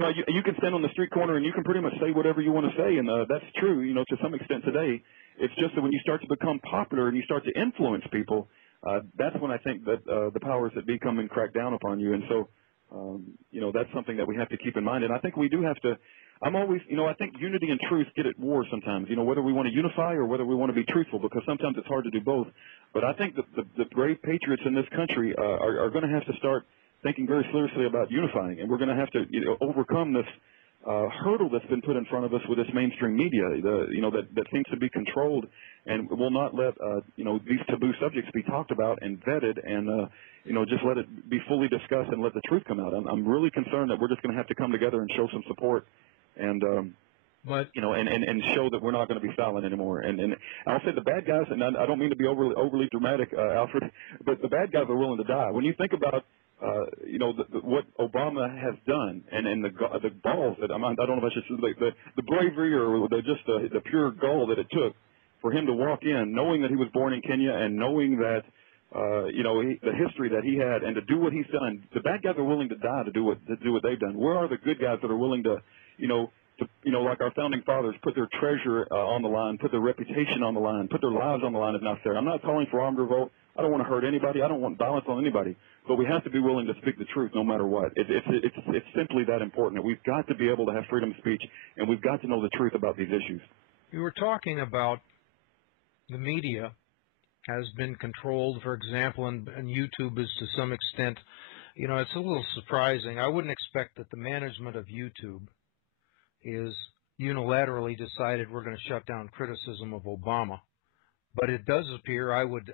Well, you can stand on the street corner and you can pretty much say whatever you want to say, and that's true, to some extent today. It's just that when you start to become popular and you start to influence people, that's when I think that the powers that be come and crack down upon you. And so, that's something that we have to keep in mind. And I think we do have to. I'm always, I think unity and truth get at war sometimes. Whether we want to unify or whether we want to be truthful, because sometimes it's hard to do both. But I think that the brave patriots in this country are going to have to start thinking very seriously about unifying, and we're going to have to overcome this hurdle that's been put in front of us with this mainstream media, that seems to be controlled and will not let these taboo subjects be talked about and vetted, and just let it be fully discussed and let the truth come out. I'm really concerned that we're just going to have to come together and show some support, and and show that we're not going to be silent anymore. And I'll say the bad guys, and I don't mean to be overly dramatic, Alfred, but the bad guys are willing to die. When you think about what Obama has done, and the balls that I don't know if I should say the bravery or the pure gall that it took for him to walk in, knowing that he was born in Kenya and knowing that the history that he had, and to do what he's done. The bad guys are willing to die to do what they've done. Where are the good guys that are willing to like our founding fathers, put their treasure on the line, put their reputation on the line, put their lives on the line if necessary? I'm not calling for armed revolt. I don't want to hurt anybody. I don't want violence on anybody. But we have to be willing to speak the truth no matter what. It's simply that important. We've got to be able to have freedom of speech, and we've got to know the truth about these issues. You were talking about the media has been controlled, for example, and YouTube is to some extent, it's a little surprising. I wouldn't expect that the management of YouTube is unilaterally decided we're going to shut down criticism of Obama. But it does appear, I would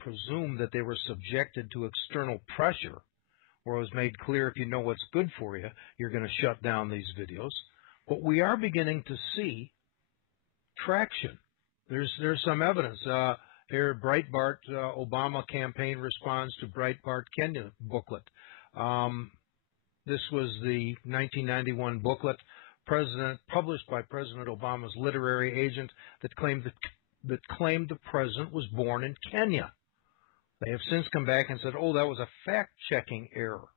presume that they were subjected to external pressure, where it was made clear if you know what's good for you, you're going to shut down these videos. But we are beginning to see traction. There's some evidence. Here, Breitbart, Obama campaign responds to Breitbart Kenya booklet. This was the 1991 booklet published by President Obama's literary agent that claimed the president was born in Kenya. They have since come back and said, oh, that was a fact-checking error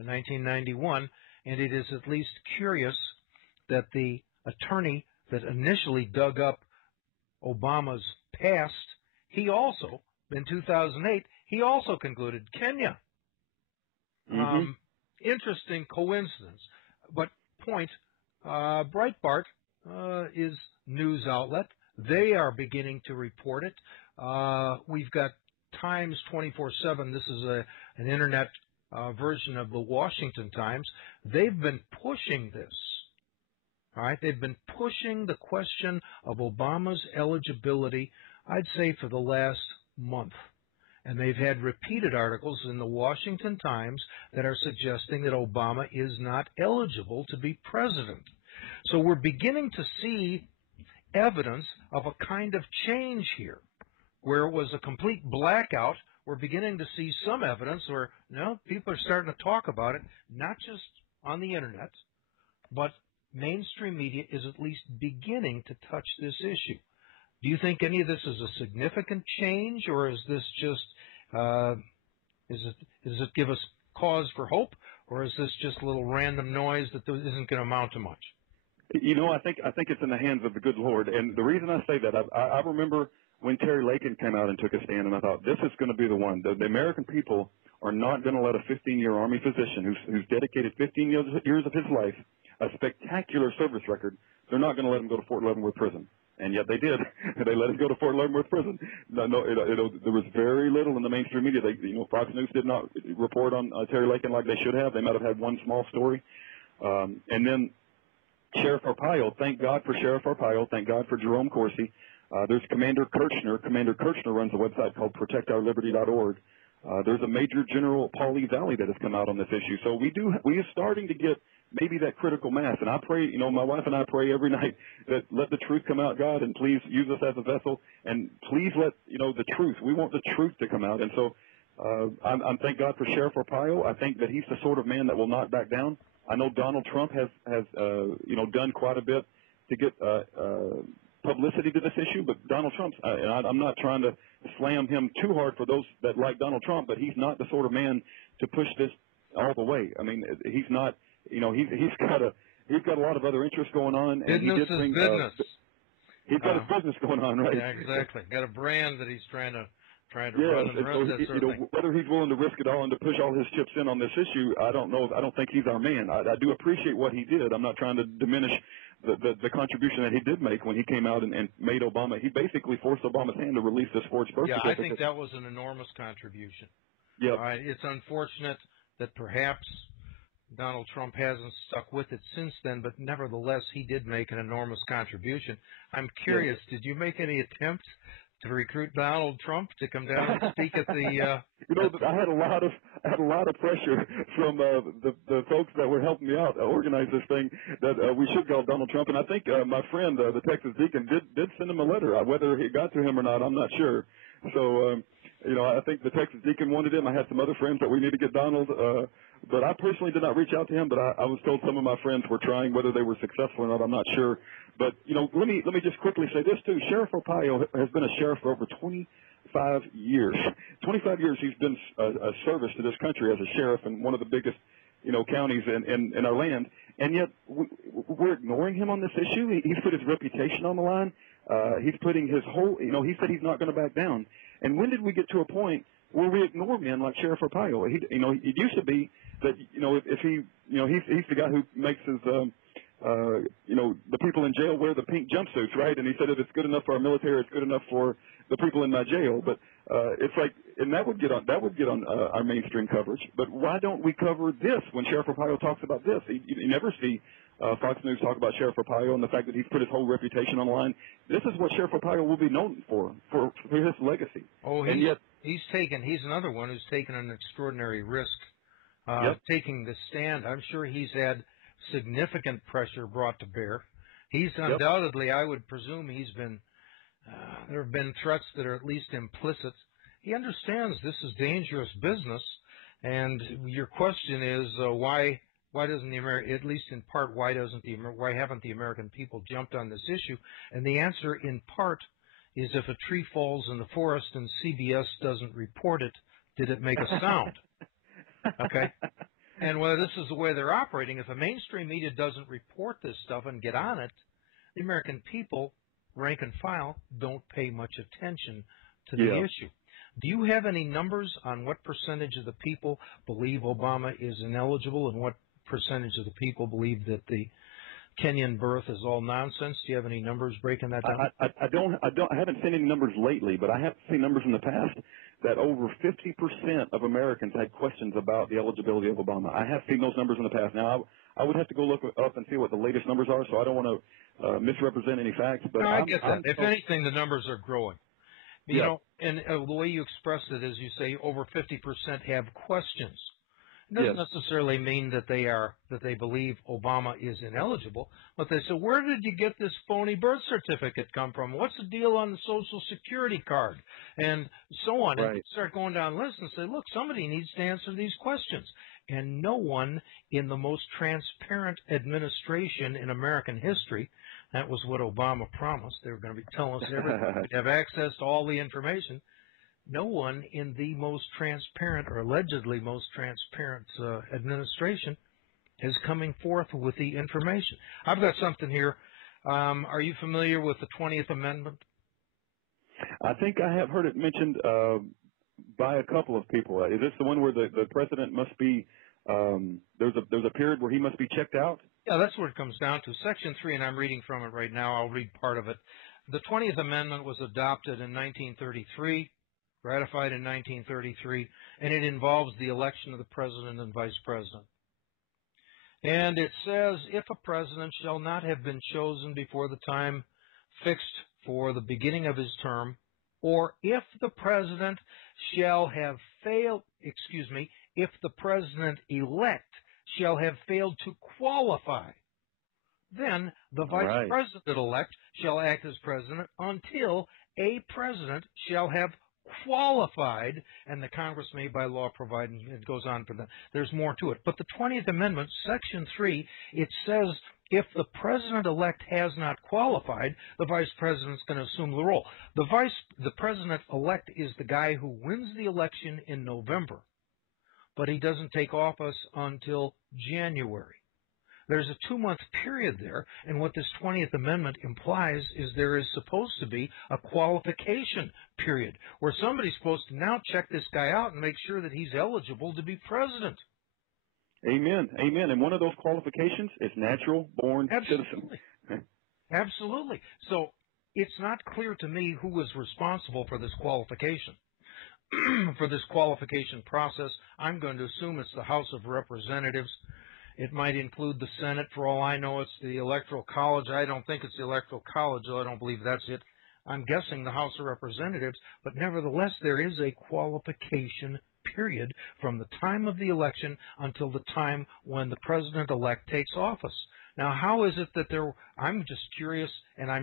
in 1991, and it is at least curious that the attorney that initially dug up Obama's past, he also, in 2008, he also concluded Kenya. Mm-hmm. Interesting coincidence. But point, Breitbart is news outlet. They are beginning to report it. We've got Times 24/7. This is an internet version of the Washington Times. They've been pushing this. All right, they've been pushing the question of Obama's eligibility, I'd say, for the last month. And they've had repeated articles in the Washington Times that are suggesting that Obama is not eligible to be president. So we're beginning to see evidence of a kind of change here. Where it was a complete blackout, we're beginning to see some evidence where, people are starting to talk about it, not just on the internet, but mainstream media is at least beginning to touch this issue. Do you think any of this is a significant change, or is this just, does it give us cause for hope, or is this just a little random noise that isn't going to amount to much? I think it's in the hands of the good Lord. And the reason I say that, I remember when Terry Lakin came out and took a stand, and I thought, this is going to be the one. The American people are not going to let a 15-year Army physician who's dedicated 15 years of his life, a spectacular service record, they're not going to let him go to Fort Leavenworth Prison. And yet they did. They let him go to Fort Leavenworth Prison. There was very little in the mainstream media. Fox News did not report on Terry Lakin like they should have. They might have had one small story. And then Sheriff Arpaio, thank God for Sheriff Arpaio. Thank God for Jerome Corsi. There's Commander Kirchner. Commander Kirchner runs a website called protectourliberty.org. There's a Major General Paul E. Valley that has come out on this issue. So we are starting to get maybe that critical mass. And I pray, my wife and I pray every night that let the truth come out, God, and please use us as a vessel. And please let, the truth. We want the truth to come out. And so I'm thank God for Sheriff Arpaio. I think that he's the sort of man that will not back down. I know Donald Trump has done quite a bit to get publicity to this issue, but Donald Trump's, I'm not trying to slam him too hard for those that like Donald Trump, but he's not the sort of man to push this all the way. I mean, he's not he's got a lot of other interests going on, and he Business did is bring business. he's got his business going on, right? Yeah, exactly. Got a brand that he's trying to Yeah, run and and run so that sort of thing. whether he's willing to risk it all and to push all his chips in on this issue, I don't know. I don't think he's our man. I do appreciate what he did. I'm not trying to diminish the contribution that he did make when he came out and made Obama. He basically forced Obama's hand to release this forged birth certificate. I think that was an enormous contribution. Yeah. All right. It's unfortunate that perhaps Donald Trump hasn't stuck with it since then, but nevertheless, he did make an enormous contribution. I'm curious, did you make any attempts to recruit Donald Trump to come down and speak at the? I had a lot of pressure from the folks that were helping me out organize this thing that we should call Donald Trump, and I think my friend, the Texas deacon, did send him a letter. Whether it got to him or not, I'm not sure. So I think the Texas deacon wanted him. I had some other friends that we need to get Donald, but I personally did not reach out to him. But I was told some of my friends were trying. Whether they were successful or not, I'm not sure. But let me just quickly say this too. Sheriff Arpaio has been a sheriff for over 25 years. 25 years he's been a service to this country as a sheriff in one of the biggest counties in our land, and yet we're ignoring him on this issue. He's put his reputation on the line. He's putting his whole, he said he's not going to back down. And when did we get to a point where we ignore men like Sheriff Arpaio? It used to be that, if he, he's the guy who makes his, the people in jail wear the pink jumpsuits, right? And he said if it's good enough for our military, it's good enough for the people in my jail. But it's like, and that would get on our mainstream coverage. But why don't we cover this when Sheriff Arpaio talks about this? You never see Fox News talk about Sheriff Arpaio and the fact that he's put his whole reputation on the line. This is what Sheriff Arpaio will be known for his legacy. Oh, and yet he's another one who's taken an extraordinary risk, taking the stand. I'm sure he's had significant pressure brought to bear. He's undoubtedly, I would presume, there have been threats that are at least implicit. He understands this is dangerous business, and your question is why doesn't at least in part, why haven't the American people jumped on this issue? And the answer, in part, is if a tree falls in the forest and CBS doesn't report it, did it make a sound? Okay. And whether this is the way they're operating, if the mainstream media doesn't report this stuff and get on it, the American people, rank and file, don't pay much attention to the issue. Do you have any numbers on what percentage of the people believe Obama is ineligible and what percentage of the people believe that the Kenyan birth is all nonsense? Do you have any numbers breaking that down? I haven't seen any numbers lately, but I have seen numbers in the past that over 50% of Americans had questions about the eligibility of Obama. I have seen those numbers in the past. Now, I would have to go look up and see what the latest numbers are, so I don't want to misrepresent any facts. But no, I get that. If anything, the numbers are growing. Yeah. And the way you express it is you say over 50% have questions. It doesn't necessarily mean that they believe Obama is ineligible, but they say, where did you get this phony birth certificate come from? What's the deal on the Social Security card? And so on. Right. And you start going down lists and say, look, somebody needs to answer these questions. And no one in the most transparent administration in American history, that was what Obama promised. They were going to be telling us everything. We'd have access to all the information. No one in the most transparent, or allegedly most transparent administration is coming forth with the information. I've got something here. Are you familiar with the 20th Amendment? I think I have heard it mentioned by a couple of people. Is this the one where the president must be, there's a period where he must be checked out? Yeah, that's what it comes down to. Section 3, and I'm reading from it right now. I'll read part of it. The 20th Amendment was adopted in 1933. Ratified in 1933, and it involves the election of the president and vice president. And it says, if a president shall not have been chosen before the time fixed for the beginning of his term, or if the president shall have failed, if the president-elect shall have failed to qualify, then the vice president-elect shall act as president until a president shall have qualified, and the Congress may by law provide, and it goes on for that. There's more to it. But the 20th Amendment, Section 3, it says if the president-elect has not qualified, the vice president's going to assume the role. The president-elect is the guy who wins the election in November, but he doesn't take office until January. There's a 2-month period there, and what this 20th Amendment implies is there is supposed to be a qualification period where somebody's supposed to now check this guy out and make sure that he's eligible to be president. Amen. Amen. And one of those qualifications is natural-born citizen. Absolutely. So it's not clear to me who was responsible for this qualification. For this qualification process, I'm going to assume it's the House of Representatives. It might include the Senate. For all I know, it's the Electoral College. I don't think it's the Electoral College, though I don't believe that's it. I'm guessing the House of Representatives, but nevertheless, there is a qualification period from the time of the election until the time when the president-elect takes office. Now, how is it that I'm just curious, and I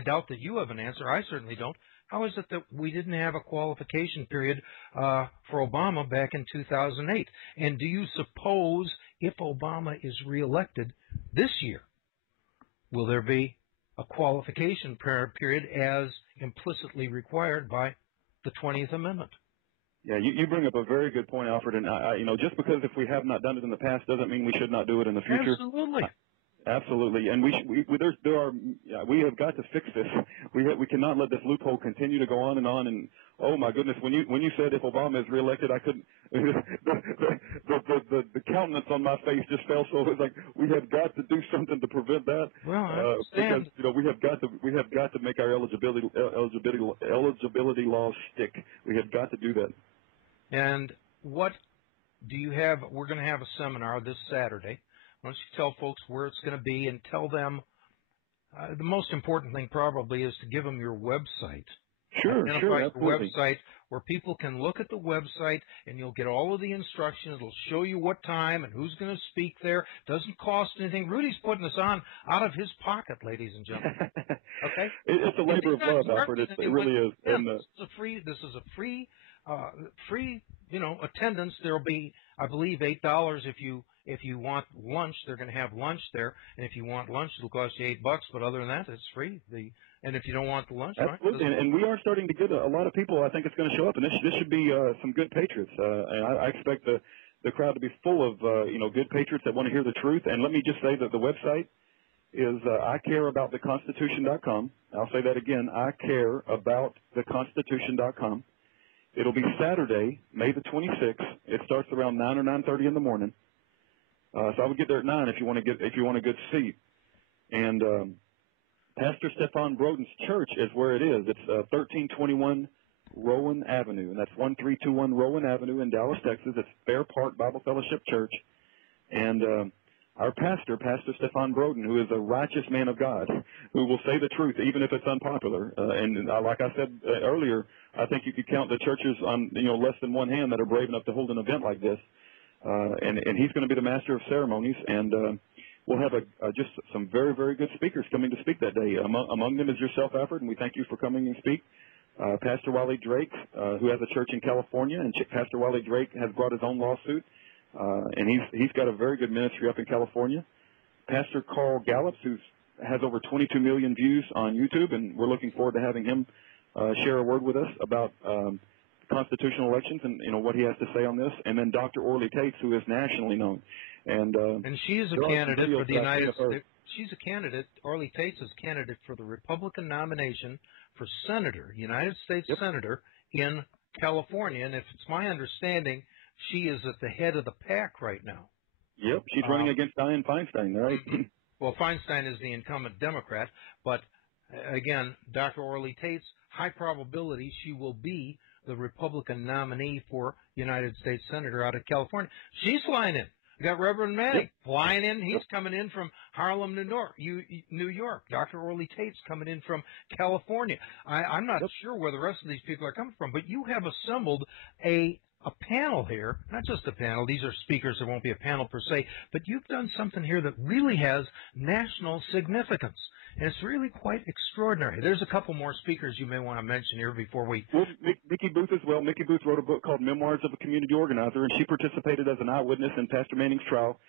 doubt that you have an answer. I certainly don't. How is it that we didn't have a qualification period for Obama back in 2008? And do you suppose if Obama is reelected this year, will there be a qualification period as implicitly required by the 20th Amendment? Yeah, you bring up a very good point, Alfred. And just because if we have not done it in the past doesn't mean we should not do it in the future. Absolutely. Absolutely, and we have got to fix this. We cannot let this loophole continue to go on. And oh my goodness, when you said if Obama is reelected, I couldn't. The countenance on my face just fell. So it was like we have got to do something to prevent that. Well, I understand. Because we have got to make our eligibility laws stick. We have got to do that. And what do you have? We're going to have a seminar this Saturday. Why don't you tell folks where it's going to be and tell them the most important thing probably is to give them your website. Sure, Identify absolutely. your website where people can look at the website and you'll get all of the instructions. It'll show you what time and who's going to speak there. Doesn't cost anything. Rudy's putting this on out of his pocket, ladies and gentlemen. Okay? It's a labor of love, Alfred. It really is. Yeah, this is a free attendance. There'll be, I believe, $8 if you want lunch. They're going to have lunch there, and if you want lunch, it'll cost you $8. But other than that, it's free. And if you don't want the lunch, absolutely. Right, and we are starting to get a lot of people. I think it's going to show up, and this should be some good patriots. And I expect the crowd to be full of good patriots that want to hear the truth. And let me just say that the website is icareabouttheconstitution.com. I'll say that again, icareabouttheconstitution.com. It'll be Saturday, May the 26th. It starts around 9 or 9:30 in the morning. So I would get there at 9 if you want a good seat. And Pastor Stefan Broden's church is where it is. It's 1321 Rowan Avenue, and that's 1321 Rowan Avenue in Dallas, Texas. It's Fair Park Bible Fellowship Church. And our pastor, Pastor Stefan Broden, who is a righteous man of God, who will say the truth even if it's unpopular. And like I said earlier, I think you could count the churches on less than one hand that are brave enough to hold an event like this. And he's going to be the master of ceremonies, and we'll have just some very, very good speakers coming to speak that day. Among them is yourself, Alfred, and we thank you for coming and speak. Pastor Wiley Drake, who has a church in California, and Pastor Wiley Drake has brought his own lawsuit, and he's got a very good ministry up in California. Pastor Carl Gallups, who has over 22 million views on YouTube, and we're looking forward to having him share a word with us about constitutional elections and what he has to say on this. And then Dr. Orly Tates, who is nationally known, and she is a candidate for the United States. She's a candidate. Orly Tates is a candidate for the Republican nomination for senator, United States Senator in California. And if it's my understanding, she is at the head of the pack right now. Yep, she's running against Dianne Feinstein, right? Well, Feinstein is the incumbent Democrat, but again, Dr. Orly Tates, high probability she will be the Republican nominee for United States Senator out of California. She's flying in. We got Reverend Manning flying in. He's coming in from Harlem, New York. Dr. Orly Tate's coming in from California. I'm not sure where the rest of these people are coming from, but you have assembled a panel here, not just a panel. These are speakers. There won't be a panel per se, but you've done something here that really has national significance. And it's really quite extraordinary. There's a couple more speakers you may want to mention here before we... Well, Mickey Booth as well. Mickey Booth wrote a book called Memoirs of a Community Organizer, and she participated as an eyewitness in Pastor Manning's trial.